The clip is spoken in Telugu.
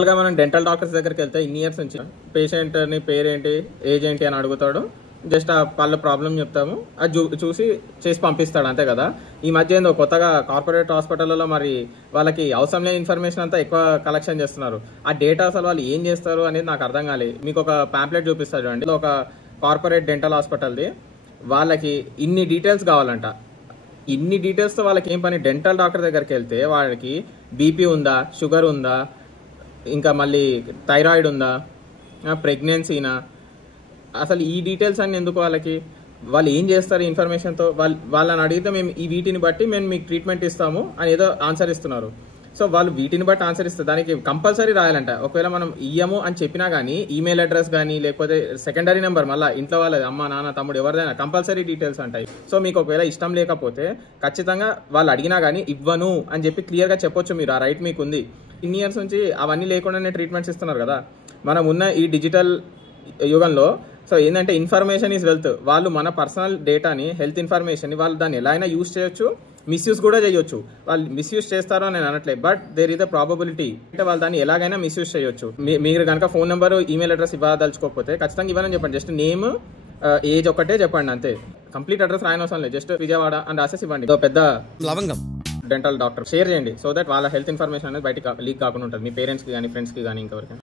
మనం డెంటల్ డాక్టర్స్ దగ్గరికి వెళ్తే ఇన్ని ఇయర్స్ నుంచి పేషెంట్ ని పేరేంటి ఏజ్ ఏంటి అని అడుగుతాడు. జస్ట్ ఆ పళ్ళ ప్రాబ్లం చెప్తాము, అది చూసి చేసి పంపిస్తాడు, అంతే కదా. ఈ మధ్య ఏందో కొత్తగా కార్పొరేట్ హాస్పిటల్లో మరి వాళ్ళకి అవసరం లేని ఇన్ఫర్మేషన్ అంతా ఎక్కువ కలెక్షన్ చేస్తున్నారు. ఆ డేటా అసలు వాళ్ళు ఏం చేస్తారు అనేది నాకు అర్థం కాలేదు. మీకు ఒక ప్యాంప్లెట్ చూపిస్తాడు చూడండి, ఒక కార్పొరేట్ డెంటల్ హాస్పిటల్ది. వాళ్ళకి ఇన్ని డీటెయిల్స్ కావాలంట. ఇన్ని డీటెయిల్స్తో వాళ్ళకి ఏం పని? డెంటల్ డాక్టర్ దగ్గరికి వెళ్తే వాళ్ళకి బీపీ ఉందా, షుగర్ ఉందా, ఇంకా మళ్ళీ థైరాయిడ్ ఉందా, ప్రెగ్నెన్సీనా, అసలు ఈ డీటెయిల్స్ అన్ని ఎందుకు వాళ్ళకి? వాళ్ళు ఏం చేస్తారు ఈ ఇన్ఫర్మేషన్తో? వాళ్ళని అడిగితే మేము ఈ వీటిని బట్టి మేము మీకు ట్రీట్మెంట్ ఇస్తాము అని ఏదో ఆన్సర్ ఇస్తున్నారు. సో వాళ్ళు వీటిని బట్టి ఆన్సర్ ఇస్తారు, దానికి కంపల్సరీ రాయాలంట. ఒకవేళ మనం ఇయ్యము అని చెప్పినా కానీ ఈమెయిల్ అడ్రస్ కానీ లేకపోతే సెకండరీ నెంబర్, మళ్ళీ ఇంట్లో వాళ్ళది అమ్మ నాన్న తమ్ముడు ఎవరిదైనా కంపల్సరీ డీటెయిల్స్ అంటాయి. సో మీకు ఒకవేళ ఇష్టం లేకపోతే ఖచ్చితంగా వాళ్ళు అడిగినా కానీ ఇవ్వను అని చెప్పి క్లియర్గా చెప్పొచ్చు. మీరు ఆ రైట్ మీకు ఉంది. ఇన్ని ఇయర్స్ నుంచి అవన్నీ లేకుండానే ట్రీట్మెంట్స్ ఇస్తున్నారు కదా. మనం ఉన్న ఈ డిజిటల్ యుగంలో సో ఏంటంటే ఇన్ఫర్మేషన్ ఈజ్ వెల్త్. వాళ్ళు మన పర్సనల్ డేటాని, హెల్త్ ఇన్ఫర్మేషన్ని వాళ్ళు దాన్ని ఎలా అయినా యూజ్ చేయొచ్చు, మిస్యూజ్ కూడా చేయొచ్చు. వాళ్ళు మిస్యూజ్ చేస్తారో అని నేను అనట్లేదు, but there is the probability అంటే వాళ్ళు దాన్ని ఎలాగైనా మిస్యూజ్ చేయొచ్చు. మీరు కనుక ఫోన్ నెంబర్, ఈమెయిల్ అడ్రస్ ఇవ్వదలుచుకోకపోతే ఖచ్చితంగా ఇవ్వాలని చెప్పండి. జస్ట్ నేమ్, ఏజ్ ఒకటే చెప్పండి, అంతే. కంప్లీట్ అడ్రస్ రాయనవసరం లేదు, జస్ట్ విజయవాడ అని రాసేసి ఇవ్వండి. పెద్ద లవంగం డెంటల్ డాక్టర్ షేర్ చేయండి, సో దట్ వాళ్ళ హెల్త్ ఇన్ఫర్మేషన్ అనేది బయటకు లీక్ కాకుండా ఉంటుంది. మీ పేరెంట్స్కి కానీ, ఫ్రెండ్స్కి కానీ, ఇంకెవరికైనా.